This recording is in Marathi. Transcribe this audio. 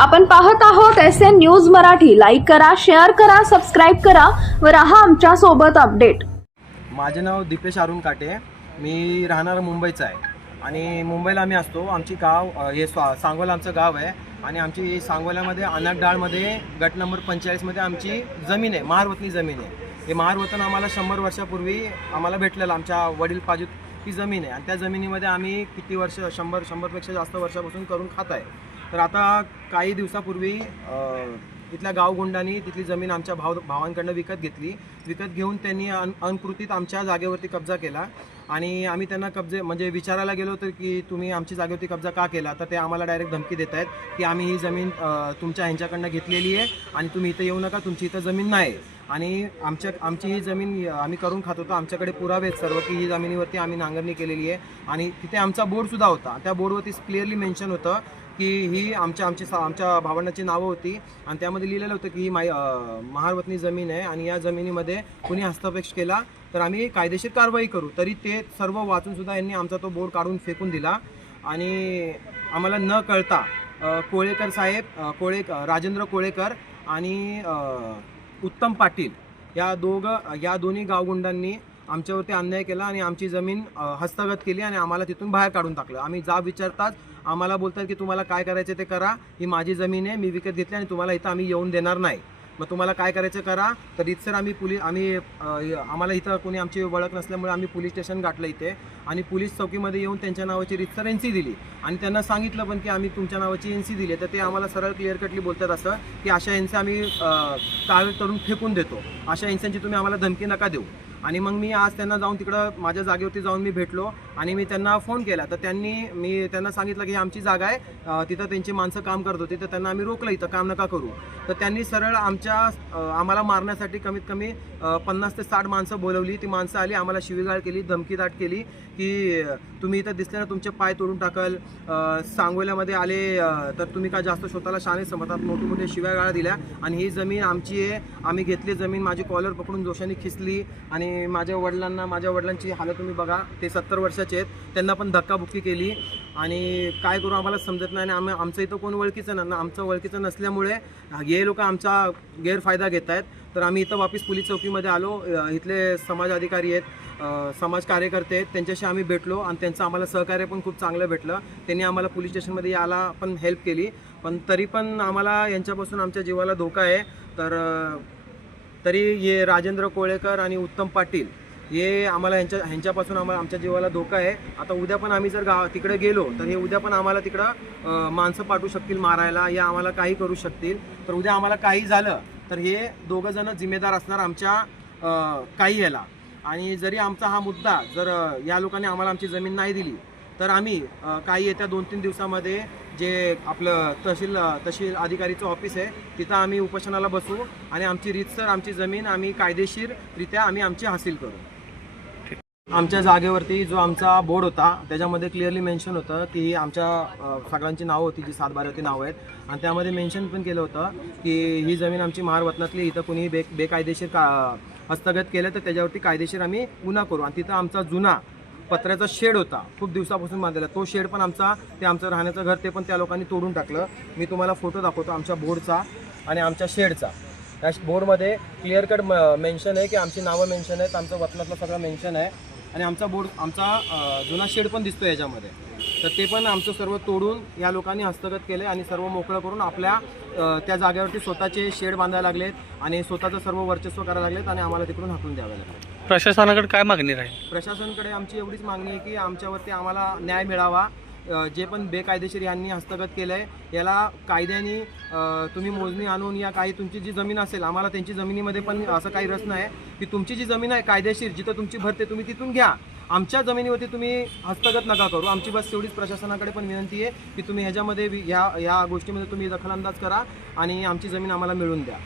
आपण पाहत आहोत SN न्यूज मराठी. लाईक करा, शेअर करा, सबस्क्राईब करा व रहा आमच्या सोबत अपडेट. माझे नाव दीपेश अरुण काटे. मी राहणार मुंबईचा आहे आणि मुंबईला आम्ही असतो. आमची गाव हे सांगोला आमचं गाव आहे आणि आमची सांगोल्यामध्ये अनाकडाळमध्ये गट नंबर 45मध्ये आमची जमीन आहे, महारवतनी जमीन आहे. हे महारवतन आम्हाला 100 वर्षापूर्वी आम्हाला भेटलेलं, आमच्या वडील पाजूत ही जमीन आहे आणि त्या जमिनीमध्ये आम्ही किती वर्ष 100पेक्षा जास्त वर्षापासून करून खात आहे. तर आता काही दिवसापूर्वी इथल्या गावगुंडांनी तिथली जमीन आमच्या भावांकडनं विकत घेतली. विकत घेऊन त्यांनी अनकृतीत आमच्या जागेवरती कब्जा केला आणि आम्ही त्यांना म्हणजे विचारायला गेलो तर की तुम्ही आमची जागेवरती कब्जा का केला, तर ते आम्हाला डायरेक्ट धमकी देत आहेत की आम्ही ही जमीन तुमच्या ह्यांच्याकडनं घेतलेली आहे आणि तुम्ही इथं येऊ नका, तुमची इथं जमीन नाही. आणि आमची ही जमीन आम्ही करून खात होतो. आमच्याकडे पुरावे आहेत सर्व की ही जमिनीवरती आम्ही नांगरणी केलेली आहे आणि तिथे आमचा बोर्डसुद्धा होता. त्या बोर्डवरती क्लिअरली मेन्शन होतं की ही आमच्या भावंडांची नावं होती आणि त्यामध्ये लिहिलेलं होतं की ही महारवतनी जमीन आहे आणि या जमिनीमध्ये कुणी हस्तक्षेप केला तर आम्ही कायदेशीर कारवाई करू. तरी ते सर्व वाचूनसुद्धा यांनी आमचा तो बोर्ड काढून फेकून दिला आणि आम्हाला न कळता कोळेकर साहेब, राजेंद्र कोळेकर आणि उत्तम पाटील या दोन्ही गावगुंडांनी आमच्यावरती अन्याय केला आणि आमची जमीन हस्तगत केली आणि आम्हाला तिथून बाहेर काढून टाकलं. आम्ही जाब विचारताच आम्हाला बोलतात की तुम्हाला काय करायचं ते करा, ही माझी जमीन आहे, मी विकत घेतली आणि तुम्हाला इथं आम्ही येऊन देणार नाही, मग तुम्हाला काय करायचं करा. तर इथसर आम्हाला इथं कोणी आमची ओळख नसल्यामुळे आम्ही पोलीस स्टेशन गाठलं इथे आणि पोलीस चौकीमध्ये येऊन त्यांच्या नावाची रितसर NC दिली आणि त्यांना सांगितलं पण की आम्ही तुमच्या नावाची NC दिली. तर ते आम्हाला सरळ क्लिअर कटली बोलतात असं की अशा NC आम्ही कागद करून फेकून देतो, अशा NCची तुम्ही आम्हाला धमकी नका देऊ. आणि मग मी आज त्यांना जाऊन तिकडं माझ्या जागेवरती जाऊन मी भेटलो आणि मी त्यांना फोन केला. तर मी त्यांना सांगितलं की आमची जागा आहे, तिथं त्यांची माणसं काम करत होती, तर त्यांना आम्ही रोखलं इथं काम नका करू. तर त्यांनी सरळ आम्हाला मारण्यासाठी कमीत कमी 50 ते 60 माणसं बोलवली. ती माणसं आली, आम्हाला शिवीगाळ केली, धमकीदाट केली की तुम्ही इथं दिसले ना तुमचे पाय तोडून टाकल, सांगोल्यामध्ये आले तर तुम्ही का जास्त स्वतःला शाणे समजतात, मोठे मोठे शिव्यागाळा दिल्या. आणि ही जमीन आमची आहे, आम्ही घेतली जमीन. माझी कॉलर पकडून जोशाने खिचली आणि माझ्या वडिलांची हालत तुम्ही बघा, ते 70 वर्षाचे आहेत, त्यांना पण धक्काबुक्की केली. आणि काय करू आम्हाला समजत नाही आणि आमचं इथं कोण ओळखीचं नाही, आमचं ओळखीचं नसल्यामुळे हे लोक आमचा गैरफायदा घेत आहेत. तर आम्ही इथं वापस पोलीस चौकीमध्ये आलो. इथले समाज अधिकारी आहेत, समाज कार्यकर्ते आहेत, त्यांच्याशी आम्ही भेटलो आणि त्यांचं आम्हाला सहकार्य पण खूप चांगलं भेटलं. त्यांनी आम्हाला पोलीस स्टेशनमध्ये यायला पण हेल्प केली. पण तरी पण आम्हाला यांच्यापासून आमच्या जीवाला धोका आहे. तरी हे राजेंद्र कोळेकर आणि उत्तम पाटील हे आम्हाला ह्यांच्यापासून आमच्या जीवाला धोका आहे. आता उद्या पण आम्ही जर तिकडे गेलो तर हे उद्या पण आम्हाला तिकडं माणसं पाठवू शकतील मारायला, या आम्हाला काही करू शकतील. तर उद्या आम्हाला काही झालं तर हे दोघं जण जिम्मेदार असणार आमच्या काही याला. आणि जरी आमचा हा मुद्दा जर या लोकांनी आम्हाला आमची जमीन नाही दिली तर आम्ही काही येत्या 2-3 दिवसामध्ये जे आपलं तहसील अधिकारीचं ऑफिस आहे तिथं आम्ही उपोषणाला बसू आणि आमची रीतसर आमची जमीन आम्ही कायदेशीररित्या आमची हासिल करू. आमच्या जागेवरती जो आमचा बोर्ड होता त्याच्यामध्ये क्लिअरली मेन्शन होतं की आमच्या सगळ्यांची नावं होती, जी 7-12 नावं आहेत आणि त्यामध्ये मेन्शन पण केलं होतं की ही जमीन आमची महारवतनातली, इथं कुणी बेकायदेशीर हस्तगत केलं तर त्याच्यावरती कायदेशीर आम्ही गुन्हा करू. आणि तिथं आमचा जुना पत्र्याचा शेड होता, खूप दिवसापासून बांधलेला, तो शेड पण आमचं राहण्याचं घर ते पण त्या लोकांनी तोडून टाकलं. मी तुम्हाला फोटो दाखवतो आमच्या बोर्डचा आणि आमच्या शेडचा. त्या बोर्डमध्ये क्लिअर कट मेन्शन आहे की आमची नावं मेन्शन आहेत, आमचं वतनातलं सगळं मेन्शन आहे आणि आमचा जुना शेड पण दिसतो याच्यामध्ये. तर ते पण आमचं सर्व तोडून या लोकांनी हस्तगत केले आणि सर्व मोकळं करून आपल्या त्या जागेवरती स्वतःचे शेड बांधायला लागलेत आणि स्वतःचं सर्व वर्चस्व करायला लागलेत आणि आम्हाला तिकडून हाकून द्यावं लागलं. प्रशासनाकडे काय मागणी राहील? प्रशासनाकडे आमची एवढीच मागणी आहे की आमच्यावरती आम्हाला न्याय मिळावा. जे पण बेकायदेशीर यांनी हस्तगत केलं आहे याला कायद्याने तुम्ही मोजणी आणून या काही तुमची जी जमीन असेल, आम्हाला त्यांची जमिनीमध्ये पण असं काही रस नाही की तुमची जी जमीन आहे कायदेशीर जिथं तुमची भरते तुम्ही तिथून घ्या, आमच्या जमिनीवरती तुम्ही हस्तगत नका करू. आमची बस एवढीच प्रशासनाकडे पण विनंती आहे की तुम्ही ह्याच्यामध्ये या गोष्टीमध्ये तुम्ही दखलंदाज करा आणि आमची जमीन आम्हाला मिळवून द्या.